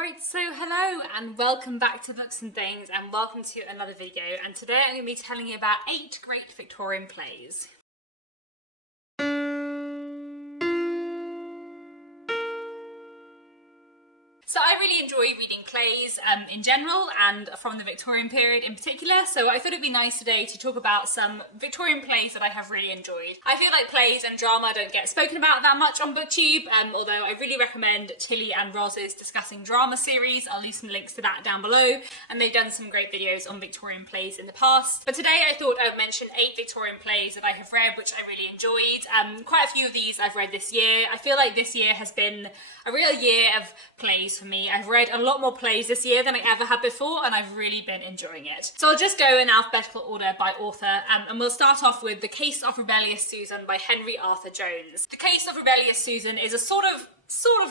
Right, so hello and welcome back to Books and Things, and welcome to another video. And today I'm going to be telling you about 8 great Victorian plays. So I really enjoy reading plays in general and from the Victorian period in particular, so I thought it'd be nice today to talk about some Victorian plays that I have really enjoyed. I feel like plays and drama don't get spoken about that much on BookTube, although I really recommend Tilly and Roz's Discussing Drama series. I'll leave some links to that down below, and they've done some great videos on Victorian plays in the past. But today I thought I would mention 8 Victorian plays that I have read which I really enjoyed. Quite a few of these I've read this year. I feel like this year has been a real year of plays for me. I've read a lot more plays this year than I ever had before, and I've really been enjoying it. So I'll just go in alphabetical order by author, and we'll start off with The Case of Rebellious Susan by Henry Arthur Jones. The Case of Rebellious Susan is a sort of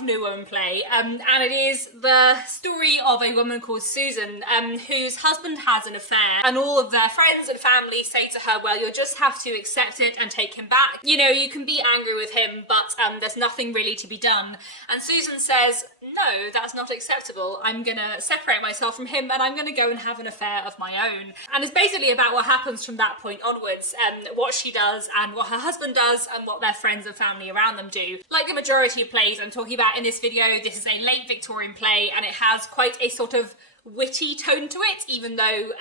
new woman play, and it is the story of a woman called Susan whose husband has an affair, and all of their friends and family say to her, well, you'll just have to accept it and take him back. You know, you can be angry with him, but there's nothing really to be done. And Susan says, no, that's not acceptable. I'm gonna separate myself from him and I'm gonna go and have an affair of my own. And it's basically about what happens from that point onwards, what she does and what her husband does and what their friends and family around them do. Like the majority of plays I'm talking about in this video, this is a late Victorian play, and it has quite a sort of witty tone to it, even though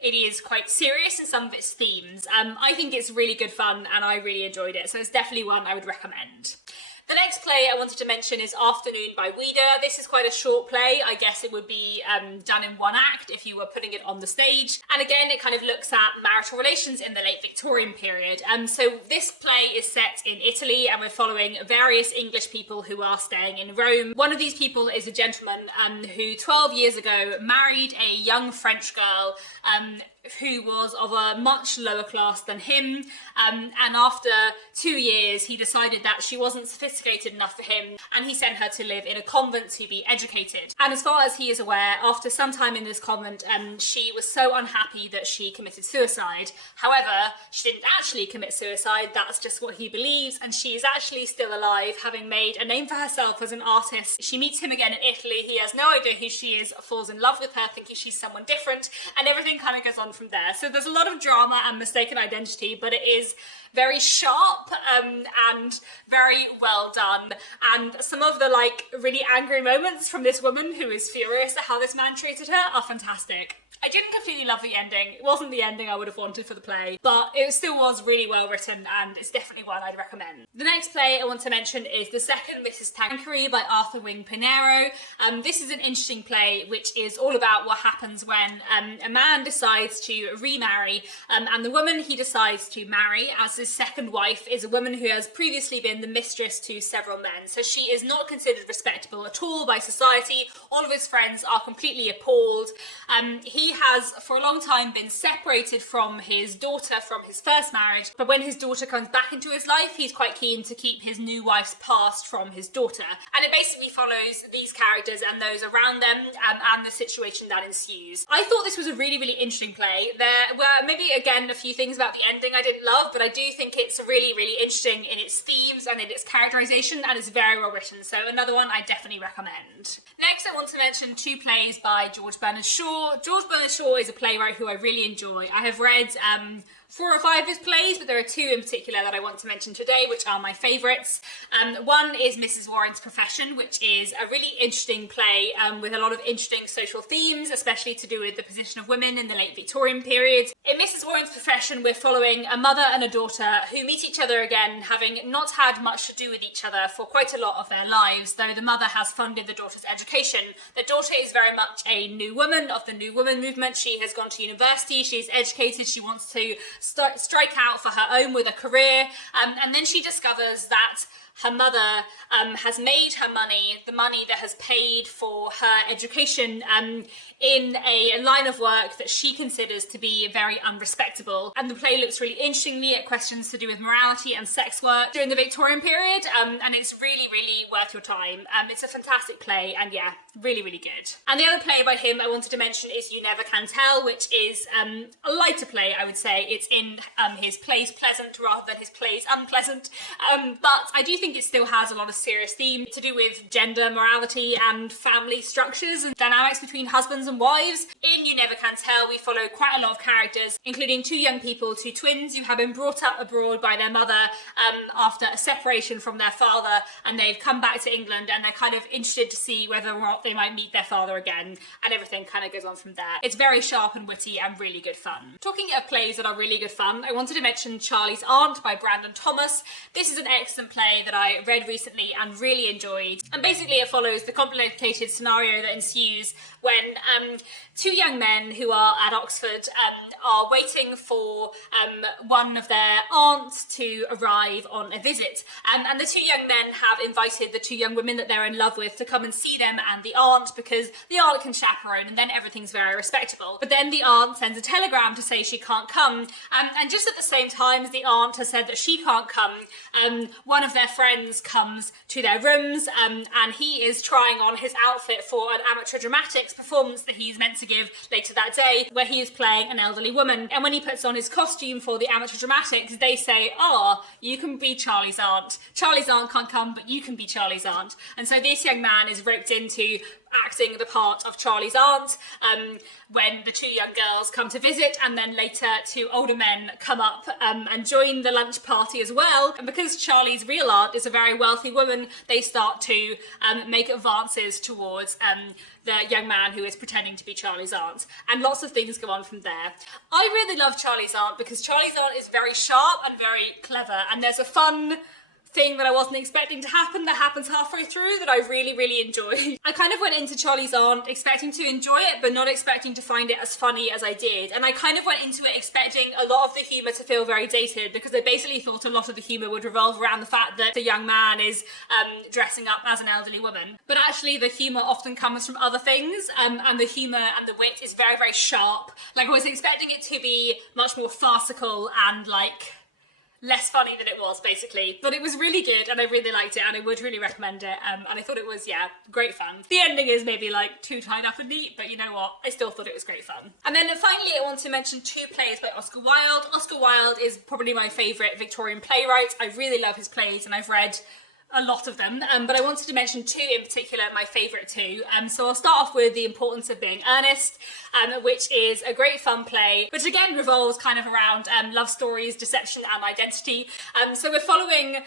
it is quite serious in some of its themes. I think it's really good fun and I really enjoyed it, so it's definitely one I would recommend. The next play I wanted to mention is Afternoon by Wilde. This is quite a short play. I guess it would be done in one act if you were putting it on the stage. And again, it kind of looks at marital relations in the late Victorian period. So this play is set in Italy, and we're following various English people who are staying in Rome. One of these people is a gentleman who 12 years ago married a young French girl who was of a much lower class than him, and after 2 years he decided that she wasn't sophisticated enough for him, and he sent her to live in a convent to be educated. And as far as he is aware, after some time in this convent, she was so unhappy that she committed suicide. However, she didn't actually commit suicide, that's just what he believes, and she is actually still alive, having made a name for herself as an artist. She meets him again in Italy, he has no idea who she is, falls in love with her, thinking she's someone different, and everything kind of goes on from there. So there's a lot of drama and mistaken identity, but it is very sharp and very well done. And some of the really angry moments from this woman who is furious at how this man treated her are fantastic. I didn't completely love the ending. It wasn't the ending I would have wanted for the play, but it still was really well written, and it's definitely one I'd recommend. The next play I want to mention is The Second Mrs Tankery by Arthur Wing Pinero. This is an interesting play which is all about what happens when a man decides to remarry, and the woman he decides to marry as his second wife is a woman who has previously been the mistress to several men. So she is not considered respectable at all by society. All of his friends are completely appalled. He has for a long time been separated from his daughter from his first marriage, but when his daughter comes back into his life, he's quite keen to keep his new wife's past from his daughter. And it basically follows these characters and those around them and the situation that ensues. I thought this was a really, really interesting play. There were maybe, again, a few things about the ending I didn't love, but I do think it's really, really interesting in its themes and in its characterization, and it's very well written, so another one I definitely recommend. Next, I want to mention 2 plays by George Bernard Shaw. George Bernard Shaw is a playwright who I really enjoy. I have read 4 or 5 of his plays, but there are 2 in particular that I want to mention today, which are my favourites. One is Mrs Warren's Profession, which is a really interesting play with a lot of interesting social themes, especially to do with the position of women in the late Victorian period. In Mrs Warren's Profession, we're following a mother and a daughter who meet each other again, having not had much to do with each other for quite a lot of their lives, though the mother has funded the daughter's education. The daughter is very much a new woman of the New Woman movement. She has gone to university, she's educated, she wants to strike out for her own with a career, and then she discovers that her mother has made her money, the money that has paid for her education, in a line of work that she considers to be very unrespectable. And the play looks really interestingly at questions to do with morality and sex work during the Victorian period, and it's really, really worth your time. It's a fantastic play, and yeah, really, really good. And the other play by him I wanted to mention is You Never Can Tell, which is a lighter play, I would say. It's in his plays pleasant rather than his plays unpleasant, but I do think think it still has a lot of serious theme to do with gender, morality and family structures and dynamics between husbands and wives. In You Never Can Tell, we follow quite a lot of characters, including two young people, two twins who have been brought up abroad by their mother after a separation from their father, and they've come back to England and they're kind of interested to see whether or not they might meet their father again, and everything kind of goes on from there. It's very sharp and witty and really good fun. Talking of plays that are really good fun, I wanted to mention Charlie's Aunt by Brandon Thomas. This is an excellent play that I read recently and really enjoyed, and basically it follows the complicated scenario that ensues when two young men who are at Oxford are waiting for one of their aunts to arrive on a visit, and the two young men have invited the two young women that they're in love with to come and see them and the aunt, because the aunt can chaperone and then everything's very respectable. But then the aunt sends a telegram to say she can't come, and just at the same time as the aunt has said that she can't come, one of their friends comes to their rooms and he is trying on his outfit for an amateur dramatics performance that he's meant to give later that day, where he is playing an elderly woman. And when he puts on his costume for the amateur dramatics, they say, "Oh, you can be Charlie's aunt. Charlie's aunt can't come, but you can be Charlie's aunt." And so this young man is roped into acting the part of Charlie's aunt when the two young girls come to visit, and then later two older men come up and join the lunch party as well. And because Charlie's real aunt is a very wealthy woman, they start to make advances towards the young man who is pretending to be Charlie's aunt, and lots of things go on from there. I really love Charlie's Aunt because Charlie's Aunt is very sharp and very clever, and there's a fun thing that I wasn't expecting to happen that happens halfway through that I really, really enjoyed. I kind of went into Charlie's Aunt expecting to enjoy it, but not expecting to find it as funny as I did. And I kind of went into it expecting a lot of the humour to feel very dated, because I basically thought a lot of the humour would revolve around the fact that the young man is dressing up as an elderly woman. But actually the humour often comes from other things, and the humour and the wit is very, very sharp. Like, I was expecting it to be much more farcical and like less funny than it was, basically. But it was really good and I really liked it and I would really recommend it, and I thought it was, yeah, great fun. The ending is maybe like too tied up and neat, but you know what, I still thought it was great fun. And then finally I want to mention two plays by Oscar Wilde. Oscar Wilde is probably my favourite Victorian playwright. I really love his plays and I've read a lot of them, but I wanted to mention two in particular, my favourite two. So I'll start off with The Importance of Being Earnest, which is a great fun play, which again revolves kind of around love stories, deception and identity. So we're following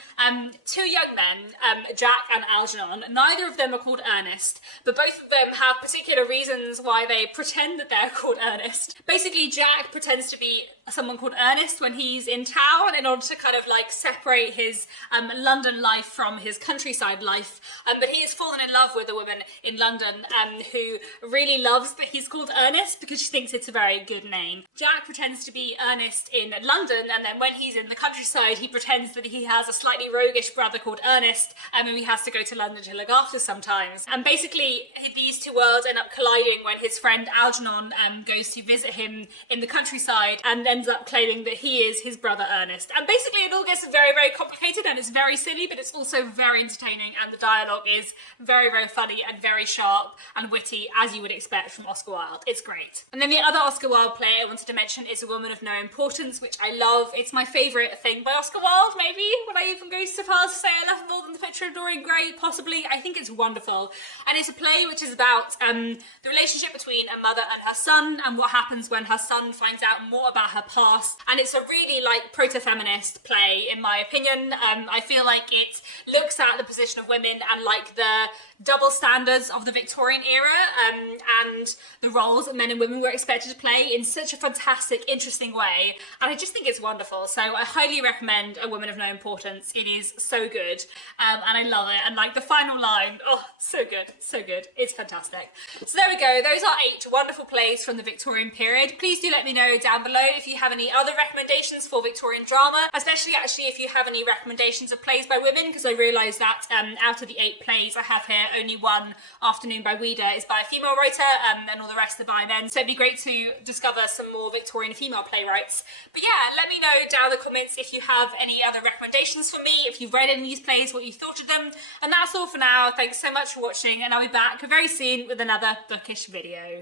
two young men, Jack and Algernon. Neither of them are called Ernest, but both of them have particular reasons why they pretend that they're called Ernest. Basically, Jack pretends to be someone called Ernest when he's in town in order to kind of like separate his London life from his countryside life, but he has fallen in love with a woman in London who really loves that he's called Ernest because she thinks it's a very good name. Jack pretends to be Ernest in London, and then when he's in the countryside he pretends that he has a slightly roguish brother called Ernest, and he has to go to London to look after sometimes. And basically these two worlds end up colliding when his friend Algernon goes to visit him in the countryside and ends up claiming that he is his brother Ernest. And basically it all gets very, very complicated and it's very silly, but it's also very entertaining, and the dialogue is very, very funny and very sharp and witty, as you would expect from Oscar Wilde. It's great. And then the other Oscar Wilde play I wanted to mention is A Woman of No Importance, which I love. It's my favourite thing by Oscar Wilde, maybe. Would I even go so far as to say I love more than The Picture of Dorian Gray? Possibly. I think it's wonderful. And it's a play which is about the relationship between a mother and her son, and what happens when her son finds out more about her past. And it's a really like proto-feminist play, in my opinion. I feel like it looks at the position of women and like the double standards of the Victorian era and the roles that men and women were expected to play in such a fantastic, interesting way. And I just think it's wonderful. So I highly recommend A Woman of No Importance. It is so good and I love it. And like the final line, oh, so good, so good. It's fantastic. So there we go. Those are 8 wonderful plays from the Victorian period. Please do let me know down below if you have any other recommendations for Victorian drama, especially actually if you have any recommendations of plays by women, because I realise that out of the 8 plays I have here, only one, Afternoon by Ouida, is by a female writer, and all the rest are by men. So it'd be great to discover some more Victorian female playwrights. But yeah, let me know down in the comments if you have any other recommendations for me, if you've read any of these plays, what you thought of them. And that's all for now. Thanks so much for watching, and I'll be back very soon with another bookish video.